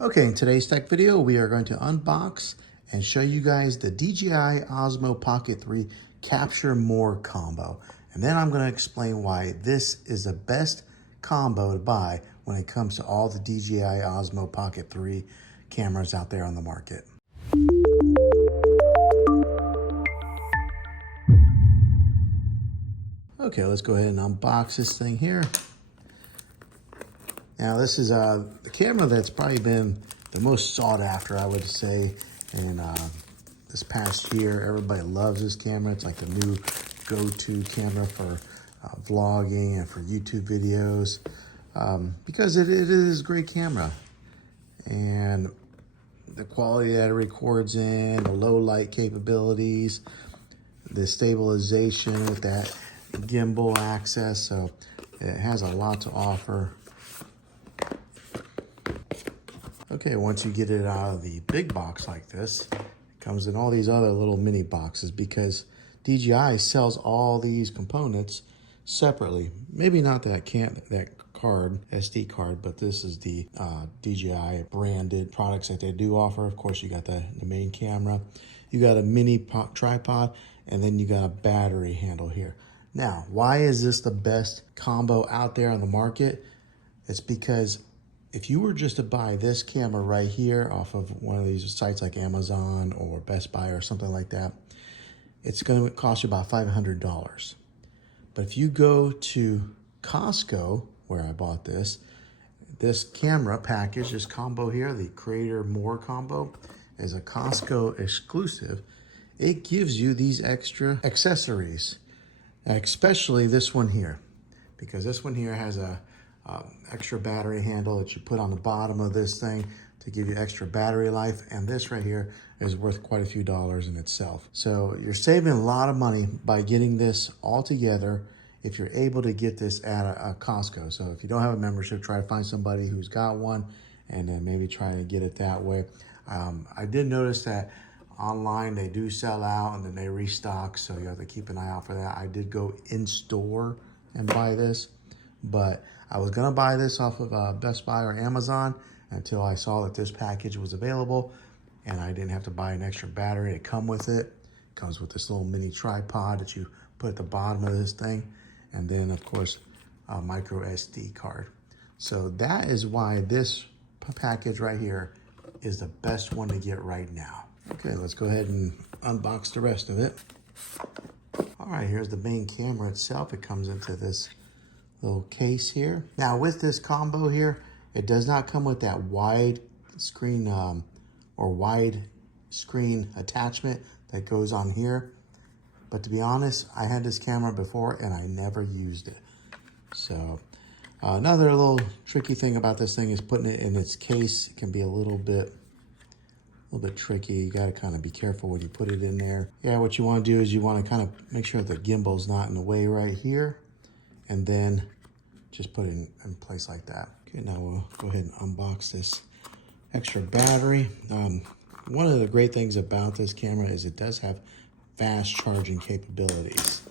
Okay, in today's tech video, we are going to unbox and show you guys the DJI Osmo Pocket 3 Capture More combo. And then I'm going to explain why this is the best combo to buy when it comes to all the DJI Osmo Pocket 3 cameras out there on the market. Okay, let's go ahead and unbox this thing here. Now this is the camera that's probably been the most sought after, I would say, in this past year. Everybody loves this camera. It's like the new go-to camera for vlogging and for YouTube videos because it is a great camera. And the quality that it records in, the low light capabilities, the stabilization with that gimbal access, so it has a lot to offer. Okay, once you get it out of the big box like this, it comes in all these other little mini boxes because DJI sells all these components separately. Maybe not that SD card, but this is the DJI branded products that they do offer. Of course, you got the main camera, you got a mini tripod, and then you got a battery handle here. Now, why is this the best combo out there on the market? It's because if you were just to buy this camera right here off of one of these sites like Amazon or Best Buy or something like that, it's going to cost you about $500. But if you go to Costco, where I bought this camera package, this combo here, the Creator More combo, is a Costco exclusive. It gives you these extra accessories, especially this one here, because this one here has a extra battery handle that you put on the bottom of this thing to give you extra battery life, and this right here is worth quite a few dollars in itself. So you're saving a lot of money by getting this all together if you're able to get this at a Costco. So if you don't have a membership, try to find somebody who's got one and then maybe try to get it that way. I did notice that online they do sell out and then they restock, so you have to keep an eye out for that. I did go in store and buy this, but I was gonna buy this off of Best Buy or Amazon until I saw that this package was available and I didn't have to buy an extra battery to come with it. It comes with this little mini tripod that you put at the bottom of this thing, and then of course a micro SD card. So that is why this package right here is the best one to get right now. Okay, let's go ahead and unbox the rest of it. All right, here's the main camera itself. It comes into this little case here. Now with this combo here, it does not come with that wide screen attachment that goes on here. But to be honest, I had this camera before and I never used it. So another little tricky thing about this thing is putting it in its case. It can be a little bit tricky. You got to kind of be careful when you put it in there. Yeah, what you want to do is you want to kind of make sure the gimbal's not in the way right here, and then just put it in place like that. Okay, now we'll go ahead and unbox this extra battery. One of the great things about this camera is it does have fast charging capabilities.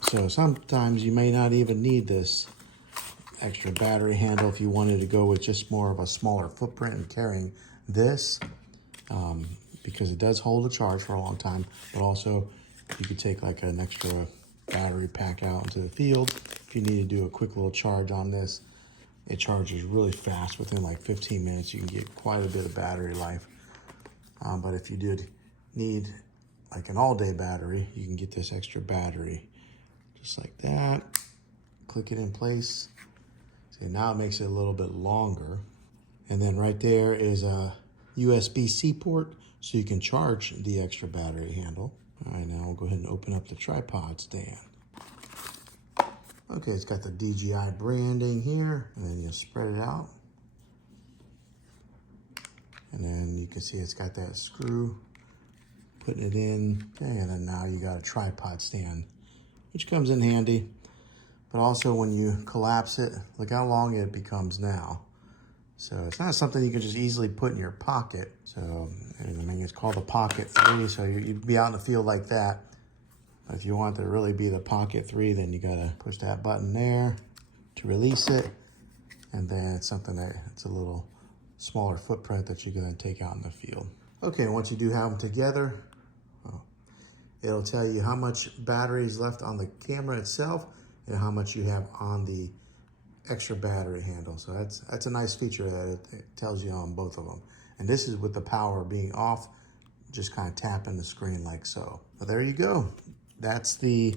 So sometimes you may not even need this extra battery handle if you wanted to go with just more of a smaller footprint and carrying this, because it does hold a charge for a long time, but also you could take like an extra battery pack out into the field. If you need to do a quick little charge on this, it charges really fast. Within like 15 minutes, you can get quite a bit of battery life. But if you did need like an all-day battery, you can get this extra battery just like that. Click it in place. See, now it makes it a little bit longer. And then right there is a USB-C port, so you can charge the extra battery handle. All right, now we'll go ahead and open up the tripod stand. Okay, it's got the DJI branding here, and then you spread it out. And then you can see it's got that screw, putting it in. Okay, and then now you got a tripod stand, which comes in handy. But also when you collapse it, look how long it becomes now. So it's not something you can just easily put in your pocket. So, I mean, it's called the Pocket 3, so you'd be out in the field like that. But if you want it to really be the Pocket 3, then you gotta push that button there to release it. And then it's something that it's a little smaller footprint that you can then take out in the field. Okay, once you do have them together, it'll tell you how much battery is left on the camera itself and how much you have on the extra battery handle. So that's a nice feature that it tells you on both of them. And this is with the power being off, just kind of tapping the screen like so. So there you go. That's the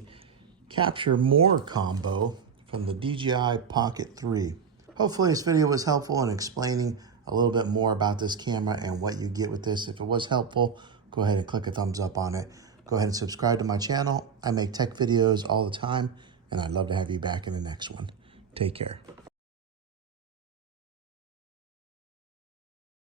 Capture More combo from the DJI Pocket 3. Hopefully this video was helpful in explaining a little bit more about this camera and what you get with this. If it was helpful, go ahead and click a thumbs up on it. Go ahead and subscribe to my channel. I make tech videos all the time, and I'd love to have you back in the next one. Take care.